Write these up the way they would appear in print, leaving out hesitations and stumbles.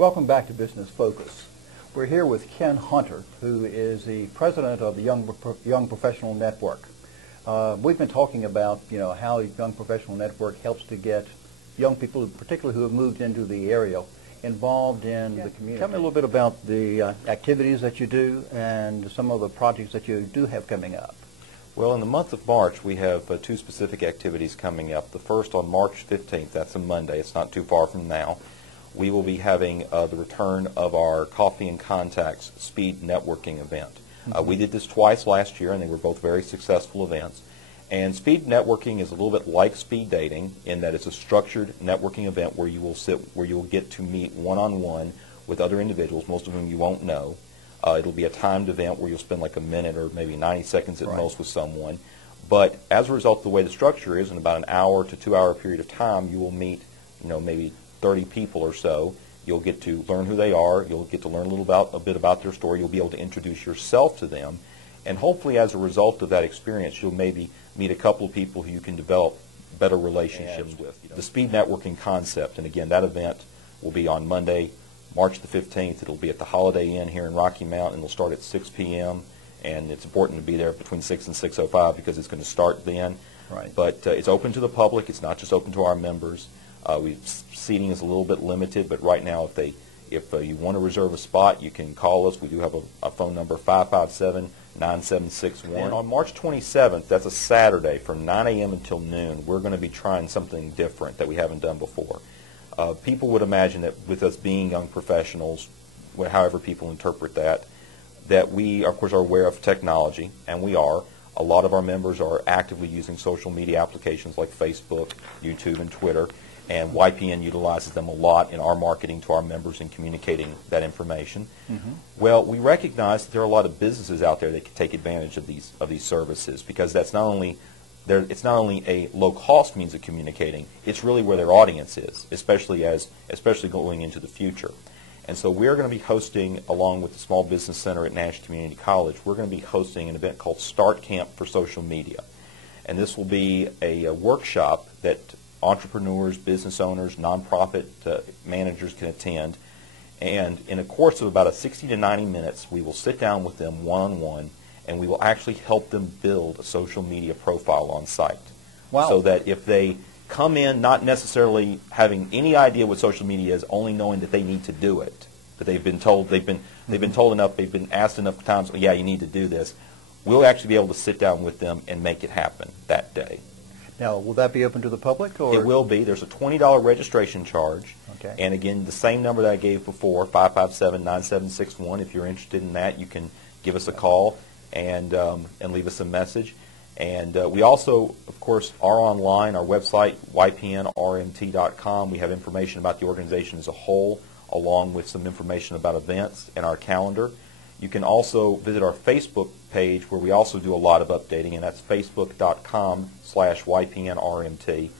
Welcome back to Business Focus. We're here with Ken Hunter, who is the president of the Young Professional Network. We've been talking about, how Young Professional Network helps to get young people, particularly who have moved into the area, involved in the community. Tell me a little bit about the activities that you do and some of the projects that you do have coming up. Well, in the month of March, we have two specific activities coming up. The first on March 15th, that's a Monday, it's not too far from now. We will be having the return of our Coffee and Contacts speed networking event. We did this twice last year, and they were both very successful events. And speed networking is a little bit like speed dating in that it's a structured networking event where you will get to meet one-on-one with other individuals, most of whom you won't know. It'll be a timed event where you'll spend like a minute or maybe 90 seconds at most with someone. But as a result of the way the structure is, in about an hour to 2 hour period of time, you will meet, maybe 30 people or so. You'll get to learn who they are. You'll get to learn a bit about their story. You'll be able to introduce yourself to them. And hopefully as a result of that experience, you'll maybe meet a couple of people who you can develop better relationships with. The speed networking concept, and again, that event will be on Monday, March the 15th. It'll be at the Holiday Inn here in Rocky Mount, and it'll start at 6 p.m. And it's important to be there between 6 and 6:05 because it's going to start then. Right. But it's open to the public. It's not just open to our members. Seating is a little bit limited, but right now, if you want to reserve a spot, you can call us. We do have a phone number, 557-9761. And on March 27th, that's a Saturday, from 9 a.m. until noon, we're going to be trying something different that we haven't done before. People would imagine that with us being young professionals, however people interpret that we, of course, are aware of technology, and we are. A lot of our members are actively using social media applications like Facebook, YouTube, and Twitter. And YPN utilizes them a lot in our marketing to our members and communicating that information. Well, we recognize that there are a lot of businesses out there that can take advantage of these services because it's not only a low-cost means of communicating, it's really where their audience is, especially going into the future. And so we're going to be hosting, along with the Small Business Center at Nash Community College, we're going to be hosting an event called Start Camp for Social Media. And this will be a workshop that entrepreneurs, business owners, nonprofit managers can attend. And in a course of about 60 to 90 minutes, we will sit down with them one-on-one, and we will actually help them build a social media profile on site. Wow. So that if they come in not necessarily having any idea what social media is, only knowing that they need to do it, that they've been told enough, they've been asked enough times, yeah, you need to do this, we'll actually be able to sit down with them and make it happen that day. Now, will that be open to the public? Or? It will be. There's a $20 registration charge. Okay. And again, the same number that I gave before, 557-9761. If you're interested in that, you can give us a call and leave us a message. And we also, of course, are online. Our website, ypnrmt.com. We have information about the organization as a whole, along with some information about events and our calendar. You can also visit our Facebook page where we also do a lot of updating, and that's facebook.com/YPNRMT.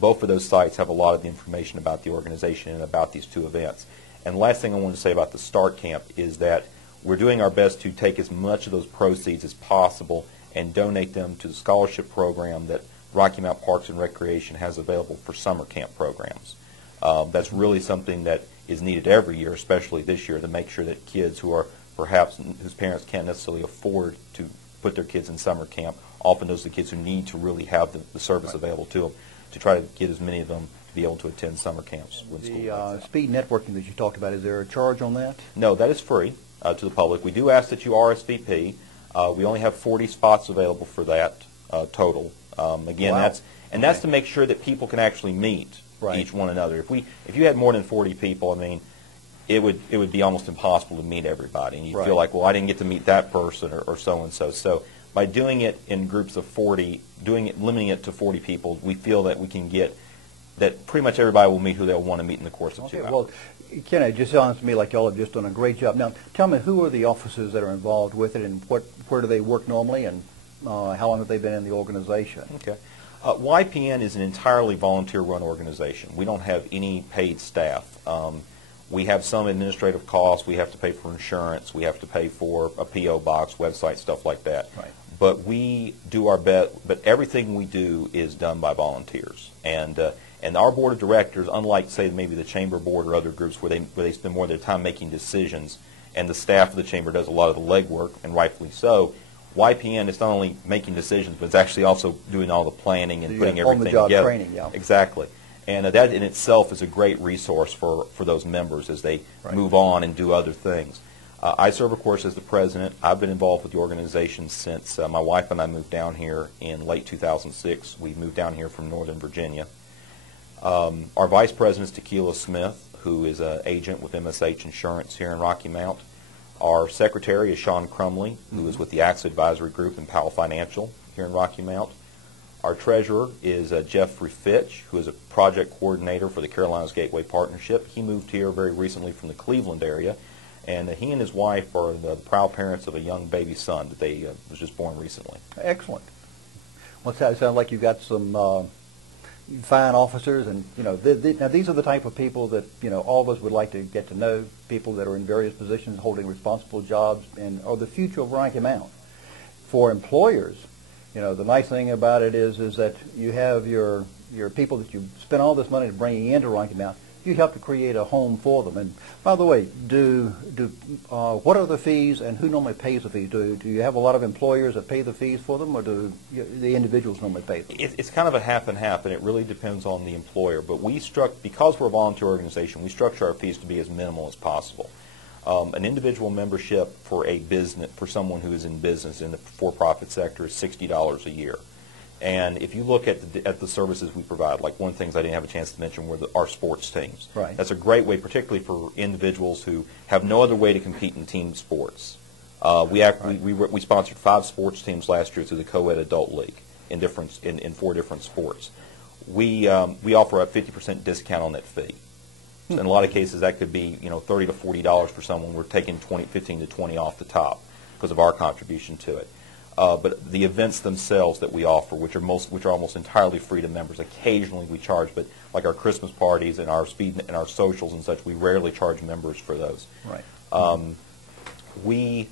Both of those sites have a lot of the information about the organization and about these two events. And the last thing I want to say about the Start Camp is that we're doing our best to take as much of those proceeds as possible and donate them to the scholarship program that Rocky Mount Parks and Recreation has available for summer camp programs. That's really something that is needed every year, especially this year, to make sure that kids who are perhaps whose parents can't necessarily afford to put their kids in summer camp, often those are the kids who need to really have the service available to them, to try to get as many of them to be able to attend summer camps when school The speed networking that you talked about, is there a charge on that? No, that is free to the public. We do ask that you RSVP. We only have 40 spots available for that total. Again, Wow. that's to make sure that people can actually meet each one another. If you had more than 40 people, I mean, it would be almost impossible to meet everybody, and you feel like, well, I didn't get to meet that person or so and so. So by doing it in groups of 40, limiting it to 40 people, we feel that we can get that pretty much everybody will meet who they'll want to meet in the course of 2 hours. Well, Ken, it just sounds to me like y'all have just done a great job. Now, tell me, who are the officers that are involved with it, and where do they work normally, and how long have they been in the organization? Okay. YPN is an entirely volunteer-run organization. We don't have any paid staff. We have some administrative costs. We have to pay for insurance. We have to pay for a P.O. box, website, stuff like that. Right. But we do our best. But everything we do is done by volunteers. And And our board of directors, unlike, say, maybe the chamber board or other groups where they spend more of their time making decisions, and the staff of the chamber does a lot of the legwork, and rightfully so, YPN is not only making decisions, but it's actually also doing all the planning and putting everything together. On-the-job training, yeah. Exactly. And that in itself is a great resource for those members as they move on and do other things. I serve, of course, as the president. I've been involved with the organization since my wife and I moved down here in late 2006. We moved down here from Northern Virginia. Our vice president is Tequila Smith, who is an agent with MSH Insurance here in Rocky Mount. Our secretary is Sean Crumley, who is with the AXA Advisory Group and Powell Financial here in Rocky Mount. Our treasurer is Jeffrey Fitch, who is a project coordinator for the Carolinas Gateway Partnership. He moved here very recently from the Cleveland area, and he and his wife are the proud parents of a young baby son that they was just born recently. Excellent. Well, it sounds like you've got some fine officers, and now these are the type of people that all of us would like to get to know. People that are in various positions, holding responsible jobs, and are the future of Rocky Mount. For employers, the nice thing about it is that you have your people that you spend all this money bringing into Rocky Mount. You help to create a home for them. And by the way, what are the fees, and who normally pays the fees? Do you have a lot of employers that pay the fees for them, or do the individuals normally pay them? It's kind of a half and half, and it really depends on the employer. But because we're a volunteer organization, we structure our fees to be as minimal as possible. An individual membership for a business, for someone who is in business in the for-profit sector, is $60 a year. And if you look at the services we provide, like one of the things I didn't have a chance to mention were our sports teams. Right. That's a great way, particularly for individuals who have no other way to compete in team sports. We sponsored 5 sports teams last year through the Co-Ed Adult League in 4 different sports. We offer a 50% discount on that fee. In a lot of cases, that could be $30 to $40 for someone. We're taking 15 to 20 off the top because of our contribution to it. But the events themselves that we offer, which are almost entirely free to members, occasionally we charge. But like our Christmas parties and our speed and our socials and such, we rarely charge members for those. Right. We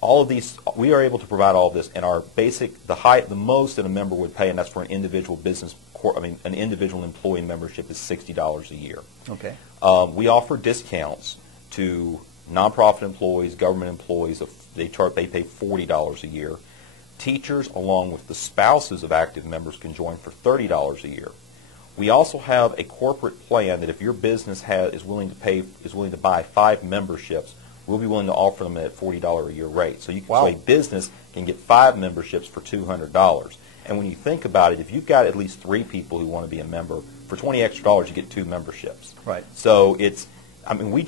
are able to provide all of this, and our the most that a member would pay, and that's for an individual an individual employee membership, is $60 a year. Okay. We offer discounts to nonprofit employees, government employees. They pay $40 a year. Teachers, along with the spouses of active members, can join for $30 a year. We also have a corporate plan that if your business is willing to buy 5 memberships, we'll be willing to offer them at $40 a year rate. So a business can get 5 memberships for $200. And when you think about it, if you've got at least 3 people who want to be a member, for $20 extra, you get 2 memberships. Right. So we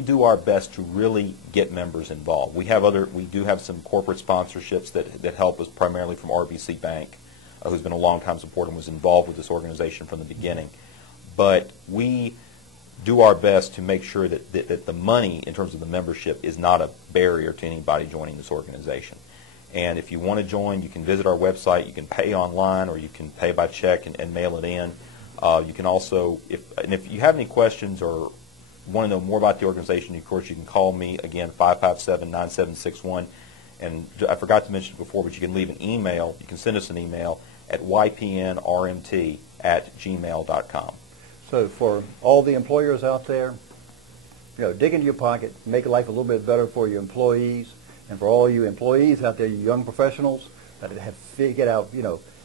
do our best to really get members involved. We do have some corporate sponsorships that help us, primarily from RBC Bank, who's been a long-time supporter and was involved with this organization from the beginning. But we do our best to make sure that the money, in terms of the membership, is not a barrier to anybody joining this organization. And if you want to join, you can visit our website. You can pay online, or you can pay by check and mail it in. You can also, if you have any questions or want to know more about the organization, of course, you can call me, again, 557-9761. And I forgot to mention it before, but you can leave an email. You can send us an email at ypnrmt@gmail.com. So for all the employers out there, dig into your pocket, make life a little bit better for your employees. And for all you employees out there, you young professionals that have figured out,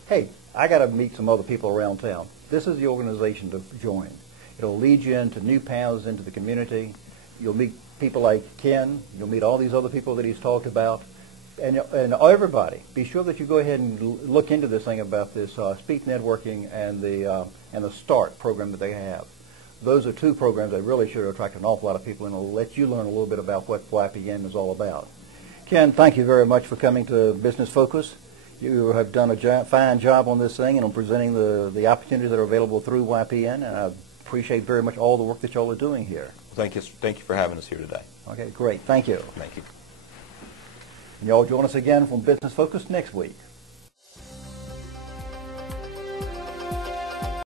hey, I got to meet some other people around town. This is the organization to join. It'll lead you into new paths into the community. You'll meet people like Ken. You'll meet all these other people that he's talked about. And everybody, be sure that you go ahead and look into this thing about this speed networking and the START program that they have. Those are 2 programs that really should attract an awful lot of people, and will let you learn a little bit about what YPN is all about. Ken, thank you very much for coming to Business Focus. You have done a fine job on this thing and on presenting the opportunities that are available through YPN, and I appreciate very much all the work that y'all are doing here. Thank you for having us here today. Okay, great. Thank you. Thank you. And y'all join us again from Business Focus next week.